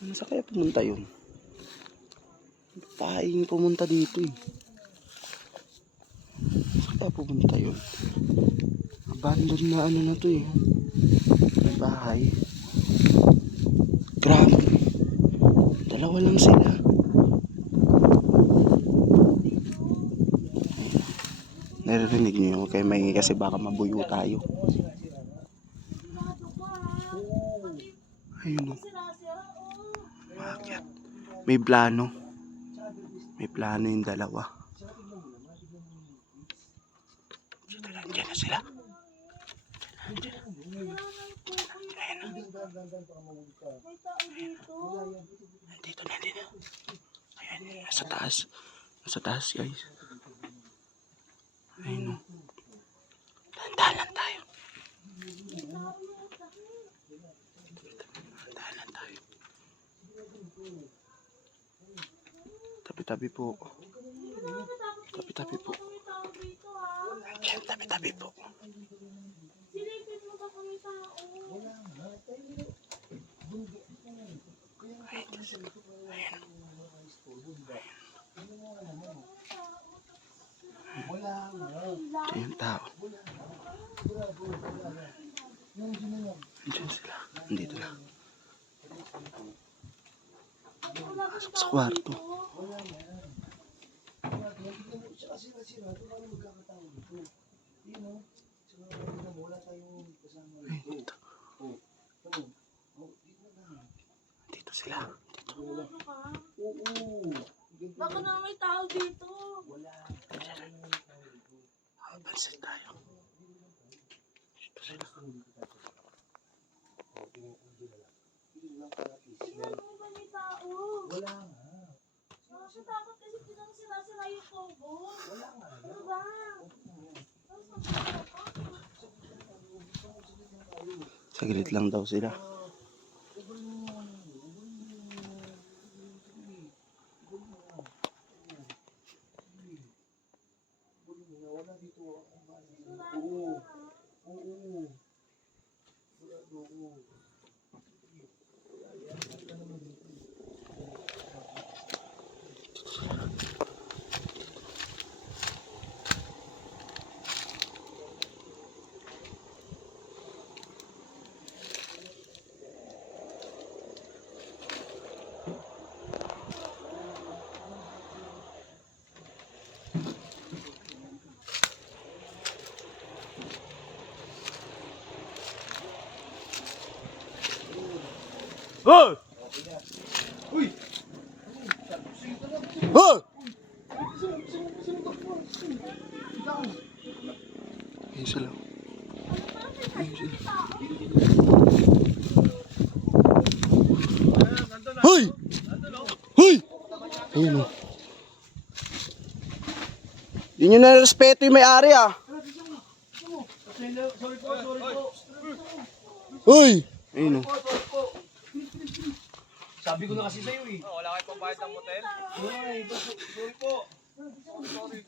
Saan kaya pumunta yun? Paing pumunta dito eh. Saan kaya pumunta yun? Abandon na ano na to eh. May bahay. Grabe. Dalawa lang sila. Naririnig niyo yun? Kaya maingay kasi baka mabuyo tayo. Ayun o. Maakyat. May plano. May plano yung dalawa. Diyan na sila. Ayun o. Nandito na. Ayun. Nasa taas. Nasa taas guys. Ayun o. Dahan-dahan lang tayo. Dahan-dahan lang tayo. Tabi-tabi po. Tabi-tabi po. Andiyan, tabi-tabi po. Silipin mo ba kami tao? Ayun. Ito yung tao. Andiyan sila. Andito na. Pasok sa kwarto. Dito sila. Baka na may tao dito. Pansin tayo. Dito sila. Tingnan mo ba may tao? Wala nga. Nakakatakot kasi pinang-sira-sira yung kobo. Wala nga. Ano ba? Saglit lang daw sila. Hoy! Uy! Hoy! Ayun sila. Ayun sila. Hoy! Hoy! Ayun o. Hindi nyo na-respeto yung may-ari ah. Hoy! Ayun o. Sabi ko na kasi sa'yo eh. Oh, wala kayo pambayad ng motel? Sorry po. Sorry po. Sorry.